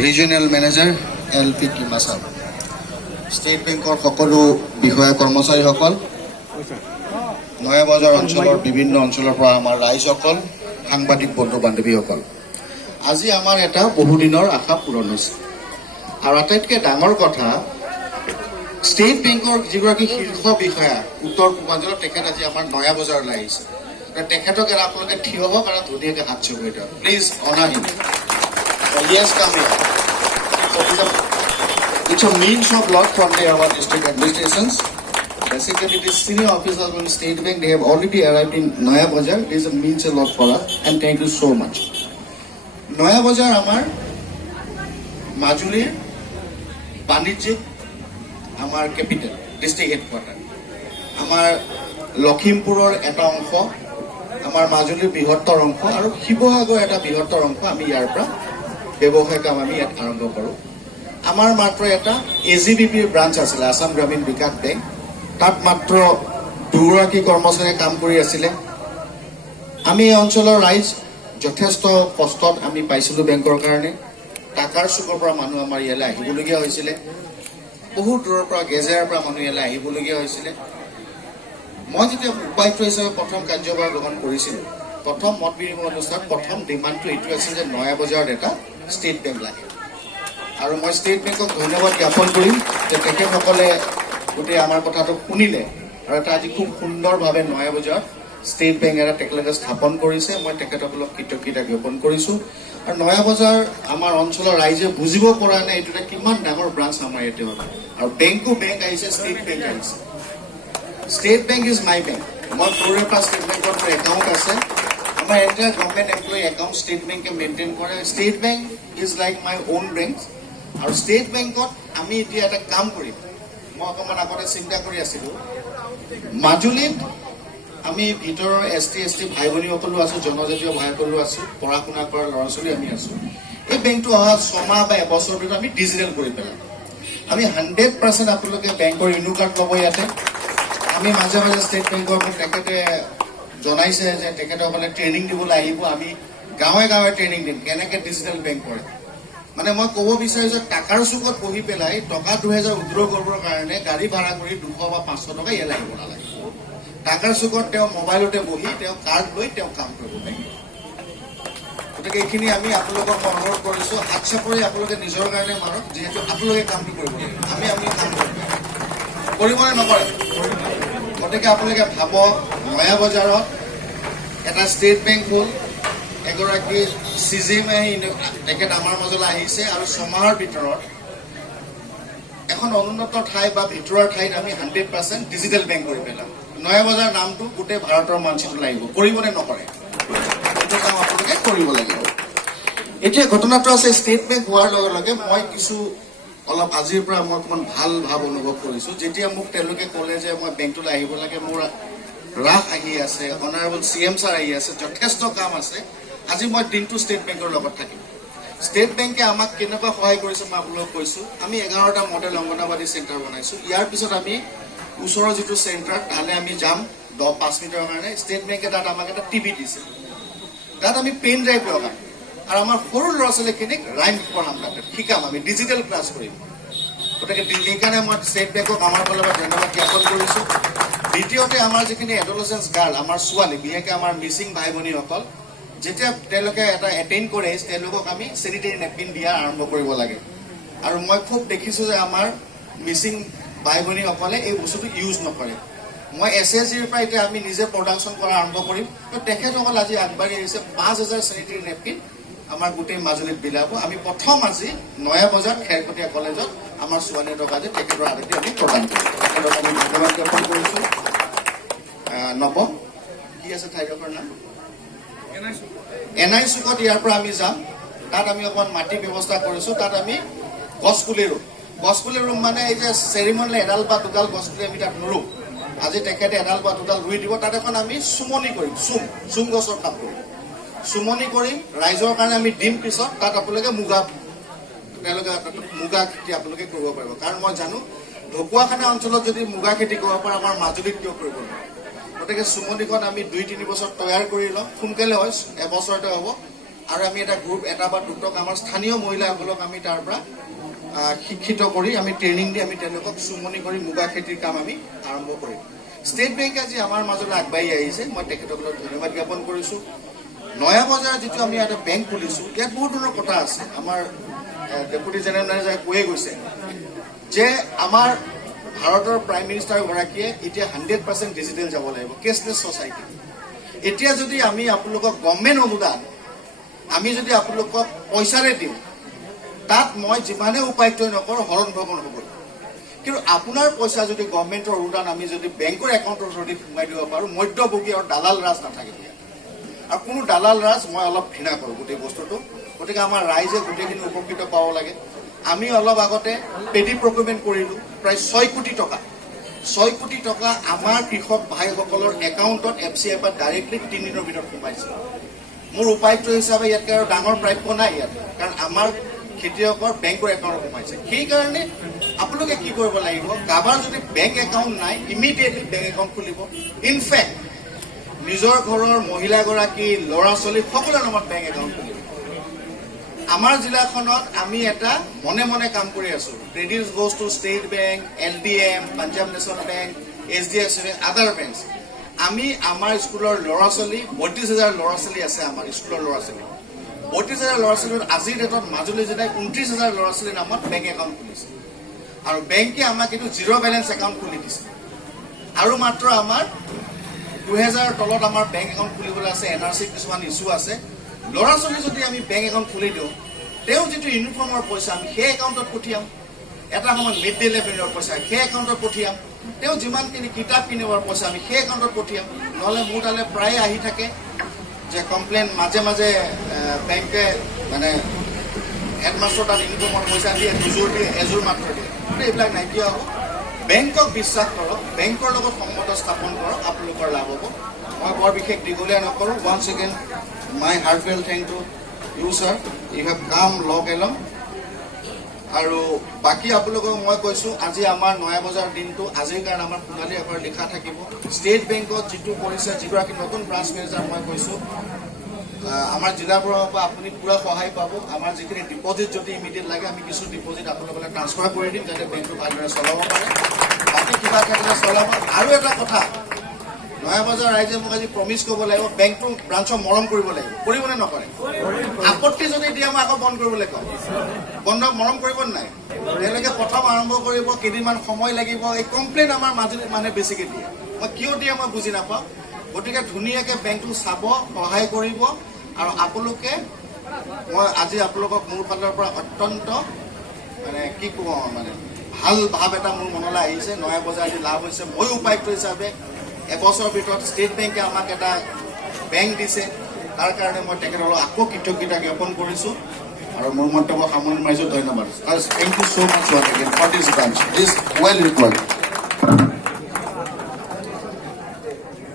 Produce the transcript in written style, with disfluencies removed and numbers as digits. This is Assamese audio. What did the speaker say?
ৰিজনেল মেনেজাৰ LP কিমাছাৰ, ষ্টেট বেংকৰ সকলো বিষয়া কৰ্মচাৰীসকল, নয়াবজাৰ অঞ্চলৰ বিভিন্ন অঞ্চলৰ পৰা আমাৰ ৰাইজসকল, সাংবাদিক বন্ধু বান্ধৱীসকল, আজি আমাৰ এটা বহুদিনৰ আশা পূৰণ হৈছে। আৰু আটাইতকৈ ডাঙৰ কথা, ষ্টেট বেংকৰ যিগৰাকী শীৰ্ষ বিষয়া উত্তৰ পূৰ্বাঞ্চলৰ, তেখেত আজি আমাৰ নয়াবজাৰলৈ আহিছে। তেখেতক আপোনালোকে থিয় হওক আৰু ধুনীয়াকৈ হাত চুই দিয়ক। প্লিজ অনাৰ হিম। Yes, come here. So it's a means of lot from our district administrations. Basically, the senior officers from State Bank, they have already arrived in Naya Bazar. It is a means a lot for us, and thank you so much. Naya Bazar, our Majulir, Banijik, our capital, district headquarters. Our Lokhimpuror eta অংশ, আমাৰ মাজুলীৰ বৃহত্তৰ অংশ আৰু শিৱসাগৰ এটা বৃহত্তৰ অংশ, আমি ইয়াৰ পৰা ব্যৱসায় কাম আমি ইয়াত আৰম্ভ কৰোঁ। আমাৰ মাত্ৰ এটা AGBPৰ ব্ৰাঞ্চ আছিলে, আসাম গ্ৰামীণ বিকাশ বেংক। তাত মাত্ৰ 2গৰাকী কৰ্মচাৰীয়ে কাম কৰি আছিলে। আমি এই অঞ্চলৰ ৰাইজ যথেষ্ট কষ্টত আমি পাইছিলোঁ বেংকৰ কাৰণে। টাকাৰ চুকৰ পৰা মানুহ আমাৰ ইয়ালৈ আহিবলগীয়া হৈছিলে, বহুত দূৰৰ পৰা গেজেৰাৰ পৰা মানুহ ইয়ালৈ আহিবলগীয়া হৈছিলে। মই যেতিয়া উপায়ুক্ত হিচাপে প্ৰথম কাৰ্যভাৰ গ্ৰহণ কৰিছিলোঁ, প্ৰথম মত বিনিময় অনুষ্ঠানত প্ৰথম ডিমাণ্ডটো এইটো আছিল যে নয়া বজাৰত এটা ষ্টেট বেংক লাগে। আৰু মই ষ্টেট বেংকক ধন্যবাদ জ্ঞাপন কৰিম যে তেখেতসকলে গোটেই আমাৰ কথাটো শুনিলে আৰু এটা আজি খুব সুন্দৰভাৱে নয়া বজাৰত ষ্টেট বেংক এটা তেখেতলোকে স্থাপন কৰিছে। মই তেখেতসকলক কৃতজ্ঞতা জ্ঞাপন কৰিছোঁ। আৰু নয়া বজাৰ আমাৰ অঞ্চলৰ ৰাইজে বুজিব পৰা নাই এইটো এটা কিমান ডাঙৰ ব্ৰাঞ্চ আমাৰ ইয়াতে হ'ব। আৰু বেংকো বেংক আহিছে, ষ্টেট বেংক আহিছে। State bank is my bank. মই সৰুৰে পৰা ষ্টেট বেংকত মোৰ একাউণ্ট আছে। আমাৰ entire government employee account state বেংকে মেইনটেইন কৰে। State bank is like my on bank. আৰু ষ্টেট বেংকত আমি এতিয়া এটা কাম কৰিম। মই অকণমান আগতে চিন্তা কৰি আছিলোঁ, মাজুলীত আমি ভিতৰৰ ST ভাই ভনীসকলো আছোঁ, জনজাতীয় ভাইসকলো আছোঁ, পঢ়া শুনা কৰা ল'ৰা ছোৱালী আমি আছোঁ। এই বেংকটো অহা 6 মাহ বা এবছৰৰ ভিতৰত আমি ডিজিটেল কৰি পেলাম। আমি 100% আপোনালোকে বেংকৰ ৰিনিউ কাৰ্ড ল'ব ইয়াতে। আমি মাজে মাজে ষ্টেট বেংকৰ তেখেতে জনাইছে যে তেখেতসকলে ট্ৰেইনিং দিবলৈ আহিব। আমি গাঁৱে গাঁৱে ট্ৰেইনিং দিম কেনেকৈ ডিজিটেল বেংক কৰে। মানে মই ক'ব বিচাৰিছোঁ, টাকাৰ চুকত বহি পেলাই টকা 2000 উইড্ৰ কৰিবৰ কাৰণে গাড়ী ভাড়া কৰি 200 বা 500 টকা ইয়ালৈ আহিব নালাগে। টাকাৰ চুকত তেওঁ মোবাইলতে বহি তেওঁ কাৰ্ড লৈ তেওঁ কাম কৰিব পাৰিব। গতিকে এইখিনি আমি আপোনালোকক মই অনুৰোধ কৰিছোঁ, হাত চাপৰি আপোনালোকে নিজৰ কাৰণে মাৰক, যিহেতু আপোনালোকে কামটো কৰিব লাগিব। আমি কাম কৰিবনে নকৰে? গতিকে আপোনালোকে ভাবক, নয়া বজাৰত এটা ষ্টেট বেংক হ'ল, এগৰাকী CGM তেখেত আমাৰ মাজলৈ আহিছে, আৰু 6 মাহৰ ভিতৰত এখন অনুন্নত ঠাই বা ভিতৰুৱা ঠাইত আমি 100% ডিজিটেল বেংক কৰি পেলাম। নয়া বজাৰ নামটো গোটেই ভাৰতৰ মানচিত্ৰ লাগিব। কৰিবনে নকৰে? এইটো কাম আপোনালোকে কৰিব লাগিব। এতিয়া ঘটনাটো আছে, ষ্টেট বেংক হোৱাৰ লগে লগে মই কিছু অলপ আজিৰ পৰা মই অকণমান ভাল ভাৱ অনুভৱ কৰিছোঁ। যেতিয়া মোক তেওঁলোকে ক'লে যে মই বেংকটোলৈ আহিব লাগে, মোৰ ৰাস আহি আছে, অনাৰেবল CM ছাৰ আহি আছে, যথেষ্ট কাম আছে। আজি মই দিনটো ষ্টেট বেংকৰ লগত থাকিম। ষ্টেট বেংকে আমাক কেনেকুৱা সহায় কৰিছে মই আপোনালোকক কৈছোঁ। আমি 11টা মডেল অংগনবাদী চেণ্টাৰ বনাইছোঁ। ইয়াৰ পিছত আমি ওচৰৰ যিটো চেণ্টাৰ তালৈ আমি যাম 10-5 মিনিটৰ কাৰণে। ষ্টেট বেংকে তাত আমাক এটা TV দিছে, তাত আমি পেন ড্ৰাইভ লগাম আৰু আমাৰ সৰু ল'ৰা ছোৱালীখিনিক ৰাইম পঢ়াম, তাতে শিকাম, আমি ডিজিটেল ক্লাছ কৰিম। গতিকে সেইকাৰণে মই ষ্টেট বেংকক আমাৰ ফালৰ পৰা ধন্যবাদ জ্ঞাপন কৰিছোঁ। দ্বিতীয়তে, আমাৰ যিখিনি এডলচেঞ্চ গাৰ্ল, আমাৰ ছোৱালী, বিশেষকৈ আমাৰ মিচিং ভাই ভনীসকল, যেতিয়া তেওঁলোকে এটা এটেইন কৰে, তেওঁলোকক আমি চেনিটেৰী নেপকিন দিয়া আৰম্ভ কৰিব লাগে। আৰু মই খুব দেখিছোঁ যে আমাৰ মিচিং ভাই ভনীসকলে এই বস্তুটো ইউজ নকৰে। মই SSGৰ পৰা এতিয়া আমি নিজে প্ৰডাকশ্যন কৰা আৰম্ভ কৰিম। তেখেতসকল আজি আগবাঢ়ি আহিছে, 5000 চেনিটেৰী নেপকিন আমাৰ গোটেই মাজুলীত বিলাব। আমি প্ৰথম আজি নয়া বজাৰ খেৰকটীয়া কলেজত আমাৰ ছোৱালী টকা যে তেখেতৰ আদিতে আমি প্ৰদান কৰিম। তেখেতক আমি ধন্যবাদ জ্ঞাপন কৰিছোঁ। নৱম কি আছে ঠাইডোখৰ নাম? NI চুকত। ইয়াৰ পৰা আমি যাম, তাত আমি অকণমান মাটি ব্যৱস্থা কৰিছোঁ। তাত আমি গছপুলি ৰুম মানে এই যে চেৰিমনিলে এডাল বা দুডাল গছপুলি আমি তাত নুৰুম। আজি তেখেতে এডাল বা দুডাল ৰুই দিব। তাত এখন আমি চুমনি কৰিম, চুম গছৰ কাম কৰিম, চুমনি কৰিম। ৰাইজৰ কাৰণে আমি দিম পিছত। তাত আপোনালোকে মুগা খেতি আপোনালোকে কৰিব পাৰিব। কাৰণ মই জানো ঢকুৱাখানা অঞ্চলত যদি মুগা খেতি কৰিব পাৰে, আমাৰ মাজুলীত কিয় কৰিব নোৱাৰে। গতিকে চুমনিখন আমি 2-3 বছৰ তৈয়াৰ কৰি লওঁ, সোনকালে হয়, এবছৰতে হ'ব। আৰু আমি এটা গ্ৰুপ এটা বা দুটক আমাৰ স্থানীয় মহিলাসকলক আমি তাৰ পৰা শিক্ষিত কৰি আমি ট্ৰেইনিং দি আমি তেওঁলোকক চুমনি কৰি মুগা খেতিৰ কাম আমি আৰম্ভ কৰিম। ষ্টেট বেংকে আজি আমাৰ মাজলৈ আগবাঢ়ি আহিছে, মই তেখেতসকলক ধন্যবাদ জ্ঞাপন কৰিছোঁ। নয়া বজাৰ যিটো আমি এটা বেংক খুলিছোঁ, ইয়াত বহুত ধৰণৰ কথা আছে। আমাৰ ডেপুটি জেনেৰেল মেনেজাৰে কৈয়ে গৈছে যে আমাৰ ভাৰতৰ প্ৰাইম মিনিষ্টাৰগৰাকীয়ে এতিয়া 100% ডিজিটেল যাব লাগিব, কেছলেছ ছ'চাইটি। এতিয়া যদি আমি আপোনালোকক গভৰ্ণমেণ্ট অনুদান আমি যদি আপোনালোকক পইচাৰে দিওঁ, তাত মই যিমানে উপায়িত নকৰোঁ হৰণ ভৱন হ'ব। কিন্তু আপোনাৰ পইচা যদি গভৰ্ণমেণ্টৰ অনুদান আমি যদি বেংকৰ একাউণ্টৰ যদি সোমাই দিব পাৰোঁ, মধ্যভোগী আৰু দালাল ৰাজ নাথাকে। আৰু কোনো দালাল ৰাজ মই অলপ ঘৃণা কৰোঁ গোটেই বস্তুটো। গতিকে আমাৰ ৰাইজে গোটেইখিনি উপকৃত পাব লাগে। আমি অলপ আগতে পেডি প্ৰকিউৰমেণ্ট কৰিলোঁ, প্ৰায় 6 কোটি টকা। 6 কোটি টকা আমাৰ কৃষক ভাইসকলৰ একাউণ্টত FCI পৰা ডাইৰেক্টলি 3 দিনৰ ভিতৰত সোমাইছে। মোৰ উপায়ুক্ত হিচাপে ইয়াতকৈ আৰু ডাঙৰ প্ৰাপ্য নাই ইয়াত, কাৰণ আমাৰ খেতিয়কৰ বেংকৰ একাউণ্টত সোমাইছে। সেইকাৰণে আপোনালোকে কি কৰিব লাগিব, কাৰোবাৰ যদি বেংক একাউণ্ট নাই ইমিডিয়েটলি বেংক একাউণ্ট খুলিব। ইনফেক্ট নিজৰ ঘৰৰ মহিলাগৰাকী, ল'ৰা ছোৱালী সকলোৰে নামত বেংক একাউণ্ট খুলিব। আমাৰ জিলাখনত আমি এটা মনে মনে কাম কৰি আছোঁ। Credit goes to state bank, LDM, Punjab national bank, HDFC bank, আদাৰ বেংক। আমি আমাৰ স্কুলৰ ল'ৰা ছোৱালী 32,000 ল'ৰা ছোৱালী আছে। আমাৰ স্কুলৰ ল'ৰা ছোৱালী 32,000 ল'ৰা ছোৱালীৰ আজিৰ ডেটত মাজুলী জিলাত 29,000 ল'ৰা ছোৱালীৰ নামত বেংক একাউণ্ট খুলিছে। আৰু বেংকে আমাক এইটো জিৰ' বেলেঞ্চ একাউণ্ট খুলি দিছে। আৰু মাত্ৰ আমাৰ 2000 তলত আমাৰ বেংক একাউণ্ট খুলিবলৈ আছে। NRC কিছুমান ইছ্যু আছে। ল'ৰা ছোৱালী যদি আমি বেংক একাউণ্ট খুলি দিওঁ, তেওঁ যিটো ইউনিফৰ্মৰ পইচা আমি সেই একাউণ্টত পঠিয়াম। এটা সময়ত মিড ডে লেভেলৰ পইচা সেই একাউণ্টত পঠিয়াম। তেওঁ যিমানখিনি কিতাপ কিনিবৰ পইচা আমি সেই একাউণ্টত পঠিয়াম। নহ'লে মোৰ তালৈ প্ৰায়ে আহি থাকে যে কমপ্লেইন, মাজে মাজে বেংকে মানে হেডমাষ্টৰ তাত ইউনিফৰ্মৰ পইচা দিয়ে, দুযোৰ দিয়ে, এযোৰ মাত্ৰ দিয়ে। এইবিলাক নাইকিয়া হ'ব। বেংকক বিশ্বাস কৰক, বেংকৰ লগত সংগত স্থাপন কৰক, আপোনালোকৰ লাভ হ'ব। মই বৰ বিশেষ দীঘলীয়া নকৰোঁ। Once again my heartfelt thank to you sir, you have come long along. আৰু বাকী আপোনালোকক মই কৈছোঁ, আজি আমাৰ নয়া বজাৰ দিনটো আজিৰ কাৰণে আমাৰ সোণালী আখৰ লিখা থাকিব। ষ্টেট বেংকত যিটো কৰিছে, যিগৰাকী নতুন ব্ৰাঞ্চ মেনেজাৰ মই কৈছোঁ, আমাৰ জিলাৰ পৰা আপুনি পুৰা সহায় পাব। আমাৰ যিখিনি ডিপজিট যদি ইমিডিয়েট লাগে, আমি কিছু ডিপজিট আপোনালোকলৈ ট্ৰান্সফাৰ কৰি দিম, যাতে বেংকটো ভালদৰে চলাব পাৰে। বাকী কিবা থাকিলে চলাব। আৰু এটা কথা, নয়া বজাৰ ৰাইজে মোক আজি প্ৰমিছ কৰিব লাগিব, বেংকটো ব্ৰাঞ্চক মৰম কৰিব লাগিব। কৰিবনে নকৰে? আপত্তি যদি দিয়ে মই আকৌ বন্ধ কৰিবলৈ কওঁ। মৰম কৰিব নাই? তেওঁলোকে প্ৰথম আৰম্ভ কৰিব, কেইদিনমান সময় লাগিব। এই কমপ্লেইন আমাৰ মাজুলীত মানুহে বেছিকৈ দিয়ে। মই কিয় দিয়ে মই বুজি নাপাওঁ। গতিকে ধুনীয়াকৈ বেংকটো চাব, সহায় কৰিব। আৰু আপোনালোকে, মই আজি আপোনালোকক মোৰ ফালৰ পৰা অত্যন্ত কি ক'ব, ভাল ভাৱ এটা মোৰ মনলৈ আহিছে। নয়া বজাৰ আজি লাভ হৈছে। ময়ো উপায়ুক্ত হিচাপে এবছৰৰ ভিতৰত ষ্টেট বেংকে আমাক এটা বেংক দিছে। তাৰ কাৰণে মই তেখেতসকলক আকৌ কৃতজ্ঞতা জ্ঞাপন কৰিছোঁ। আৰু মোৰ মন্তব্য সামৰণি মাৰিছোঁ। ধন্যবাদ। Thank you so' much for this branch. Is well ৰিকোয়াৰ্ড।